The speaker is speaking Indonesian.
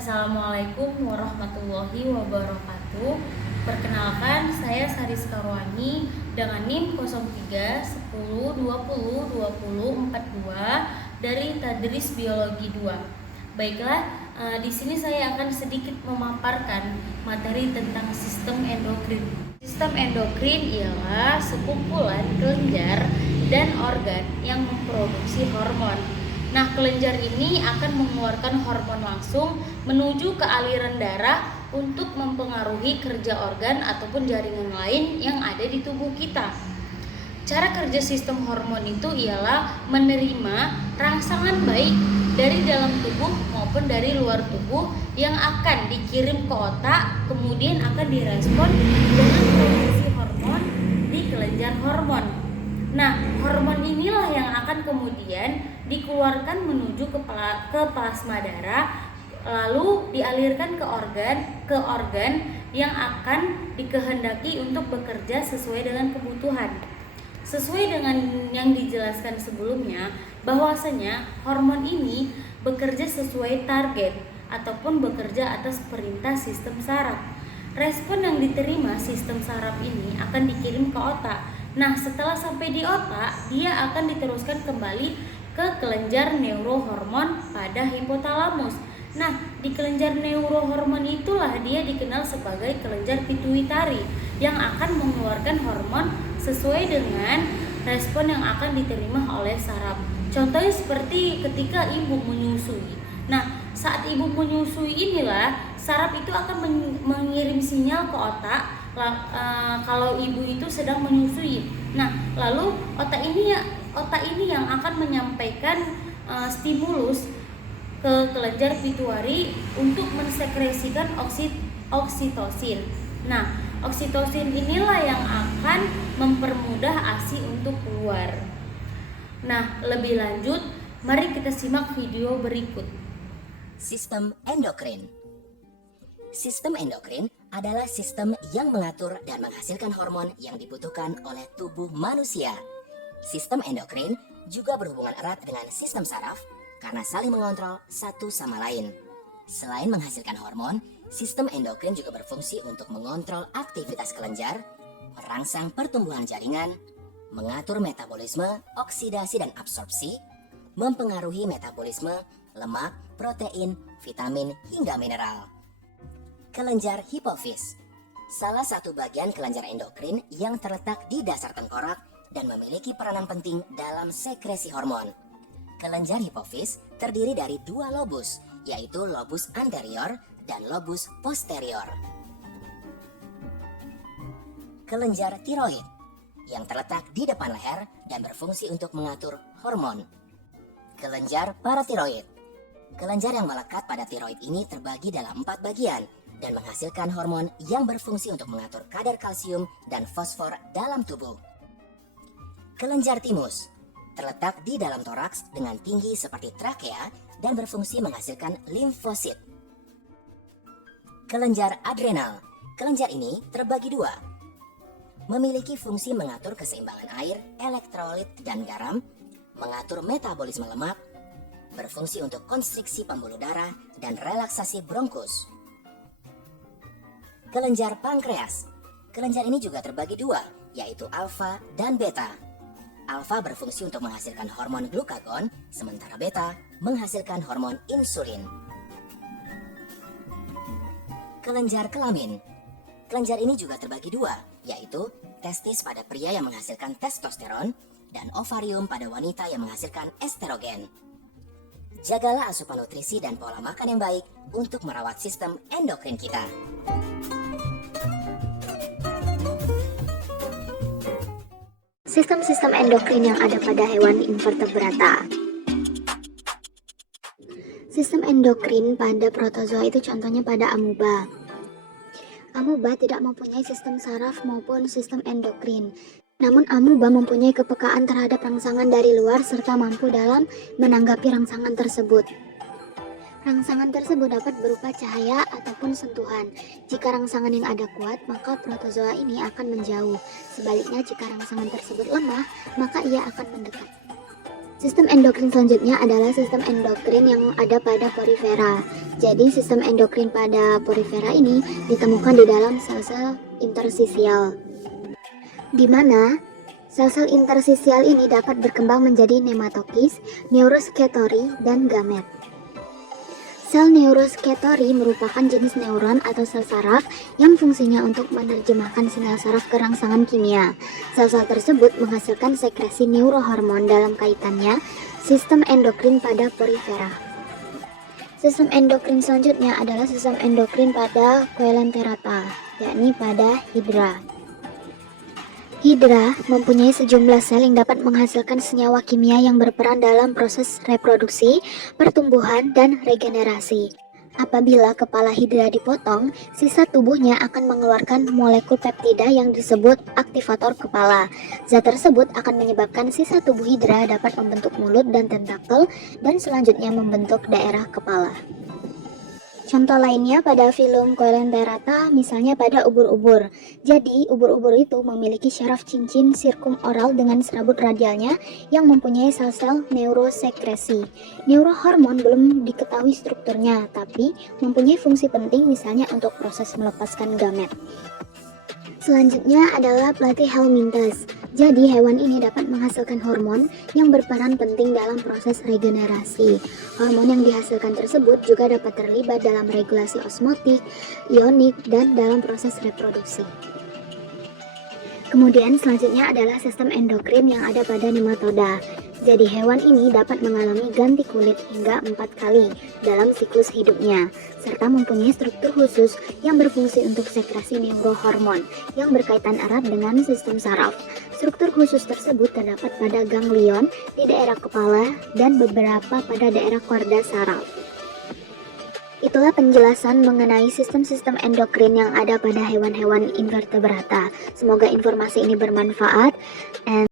Assalamualaikum warahmatullahi wabarakatuh. Perkenalkan, saya Saris Karwani dengan NIM 03 10 20 20 42 dari Tadris Biologi 2. Baiklah, di sini saya akan sedikit memaparkan materi tentang sistem endokrin. Sistem endokrin ialah sekumpulan kelenjar dan organ yang memproduksi hormon. Nah, kelenjar ini akan mengeluarkan hormon langsung menuju ke aliran darah untuk mempengaruhi kerja organ ataupun jaringan lain yang ada di tubuh kita. Cara kerja sistem hormon itu ialah menerima rangsangan baik dari dalam tubuh maupun dari luar tubuh yang akan dikirim ke otak, kemudian akan direspon dengan produksi hormon di kelenjar hormon. Nah, hormon inilah yang akan kemudian dikeluarkan menuju ke plasma darah, lalu dialirkan ke organ yang akan dikehendaki untuk bekerja sesuai dengan kebutuhan. Sesuai dengan yang dijelaskan sebelumnya, bahwasanya hormon ini bekerja sesuai target ataupun bekerja atas perintah sistem saraf. Respon yang diterima sistem saraf ini akan dikirim ke otak. Nah, setelah sampai di otak, dia akan diteruskan kembali ke kelenjar neurohormon pada hipotalamus. Nah, di kelenjar neurohormon itulah dia dikenal sebagai kelenjar pituitari yang akan mengeluarkan hormon sesuai dengan respon yang akan diterima oleh saraf. Contohnya seperti ketika ibu menyusui. Nah, saat ibu menyusui inilah saraf itu akan mengirim sinyal ke otak kalau ibu itu sedang menyusui. Nah, lalu otak ini yang akan menyampaikan stimulus ke kelenjar pituitari untuk mensekresikan oksitosin. Nah, oksitosin inilah yang akan mempermudah ASI untuk keluar. Nah, lebih lanjut, mari kita simak video berikut. Sistem endokrin. Sistem endokrin adalah sistem yang mengatur dan menghasilkan hormon yang dibutuhkan oleh tubuh manusia. Sistem endokrin juga berhubungan erat dengan sistem saraf karena saling mengontrol satu sama lain. Selain menghasilkan hormon, sistem endokrin juga berfungsi untuk mengontrol aktivitas kelenjar, merangsang pertumbuhan jaringan, mengatur metabolisme, oksidasi dan absorpsi, mempengaruhi metabolisme, lemak, protein, vitamin, hingga mineral. Kelenjar hipofis, salah satu bagian kelenjar endokrin yang terletak di dasar tengkorak dan memiliki peranan penting dalam sekresi hormon. Kelenjar hipofis terdiri dari dua lobus, yaitu lobus anterior dan lobus posterior. Kelenjar tiroid, yang terletak di depan leher dan berfungsi untuk mengatur hormon. Kelenjar paratiroid, kelenjar yang melekat pada tiroid ini terbagi dalam 4 bagian dan menghasilkan hormon yang berfungsi untuk mengatur kadar kalsium dan fosfor dalam tubuh. Kelenjar timus, terletak di dalam toraks dengan tinggi seperti trakea dan berfungsi menghasilkan limfosit. Kelenjar adrenal, kelenjar ini terbagi 2. Memiliki fungsi mengatur keseimbangan air, elektrolit, dan garam, mengatur metabolisme lemak, berfungsi untuk konstriksi pembuluh darah dan relaksasi bronkus. Kelenjar pankreas, kelenjar ini juga terbagi 2, yaitu alfa dan beta. Alfa berfungsi untuk menghasilkan hormon glukagon, sementara beta menghasilkan hormon insulin. Kelenjar kelamin, kelenjar ini juga terbagi 2, yaitu testis pada pria yang menghasilkan testosteron dan ovarium pada wanita yang menghasilkan estrogen. Jagalah asupan nutrisi dan pola makan yang baik untuk merawat sistem endokrin kita. Sistem-sistem endokrin yang ada pada hewan invertebrata. Sistem endokrin pada protozoa itu contohnya pada amuba. Amuba tidak mempunyai sistem saraf maupun sistem endokrin. Namun amuba mempunyai kepekaan terhadap rangsangan dari luar serta mampu dalam menanggapi rangsangan tersebut. Rangsangan tersebut dapat berupa cahaya ataupun sentuhan. Jika rangsangan yang ada kuat, maka protozoa ini akan menjauh. Sebaliknya, jika rangsangan tersebut lemah, maka ia akan mendekat. Sistem endokrin selanjutnya adalah sistem endokrin yang ada pada porifera. Jadi sistem endokrin pada porifera ini ditemukan di dalam sel-sel intersisial, di mana sel-sel intersisial ini dapat berkembang menjadi nematokis, neuroskeletori, dan gamet. Sel neuroskeletori merupakan jenis neuron atau sel saraf yang fungsinya untuk menerjemahkan sinyal saraf ke rangsangan kimia. Sel-sel tersebut menghasilkan sekresi neurohormon dalam kaitannya sistem endokrin pada porifera. Sistem endokrin selanjutnya adalah sistem endokrin pada Coelenterata, yakni pada hidra. Hidra mempunyai sejumlah sel yang dapat menghasilkan senyawa kimia yang berperan dalam proses reproduksi, pertumbuhan, dan regenerasi. Apabila kepala hidra dipotong, sisa tubuhnya akan mengeluarkan molekul peptida yang disebut aktivator kepala. Zat tersebut akan menyebabkan sisa tubuh hidra dapat membentuk mulut dan tentakel dan selanjutnya membentuk daerah kepala. Contoh lainnya pada filum Coelenterata, misalnya pada ubur-ubur. Jadi, ubur-ubur itu memiliki syaraf cincin sirkum oral dengan serabut radialnya yang mempunyai sel-sel neurosekresi. Neurohormon belum diketahui strukturnya, tapi mempunyai fungsi penting misalnya untuk proses melepaskan gamet. Selanjutnya adalah Platyhelminthes. Jadi hewan ini dapat menghasilkan hormon yang berperan penting dalam proses regenerasi. Hormon yang dihasilkan tersebut juga dapat terlibat dalam regulasi osmotik, ionik, dan dalam proses reproduksi. Kemudian selanjutnya adalah sistem endokrin yang ada pada nematoda. Jadi hewan ini dapat mengalami ganti kulit hingga 4 kali dalam siklus hidupnya, serta mempunyai struktur khusus yang berfungsi untuk sekresi neurohormon yang berkaitan erat dengan sistem saraf. Struktur khusus tersebut terdapat pada ganglion di daerah kepala dan beberapa pada daerah korda saraf. Itulah penjelasan mengenai sistem-sistem endokrin yang ada pada hewan-hewan invertebrata. Semoga informasi ini bermanfaat.